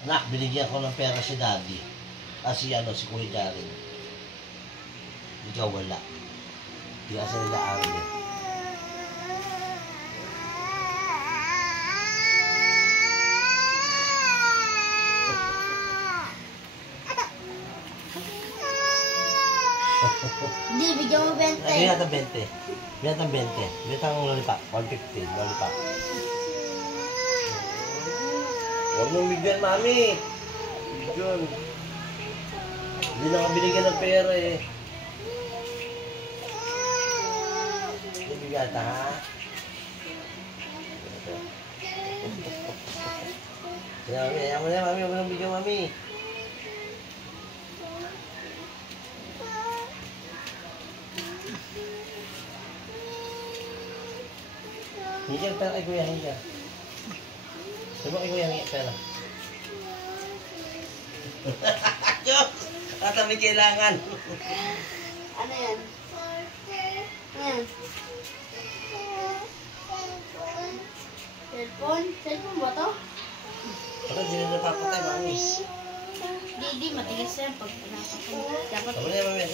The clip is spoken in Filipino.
Anak, binigyan ko ng pera si Daddy. Si Kuya Jaren. Ikaw wala. Hindi kasi nila amin. Hindi, bigyan mo 20. Bigyan natin 20. Bigyan natin 20. Bigyan natin lollipop. 150. Lollipop. Huwag mong bigyan, mami. Bigyan. Hindi na ka binigyan ng pera eh. Bigyan ta, ha? Ayaw mo na, mami. Huwag mong bigyan, mami. Hindi yan pera kay Kuya Hinga. Sabi mo kay Kuya Hinga pera. Diyos! Ata may kailangan. Ano yan? Ano yan? Cellphone? Cellphone ba to? Ito, hindi na napapatay, mami. Hindi, matigas yan. Pag pinapatay. Dapat Sabi na, mami.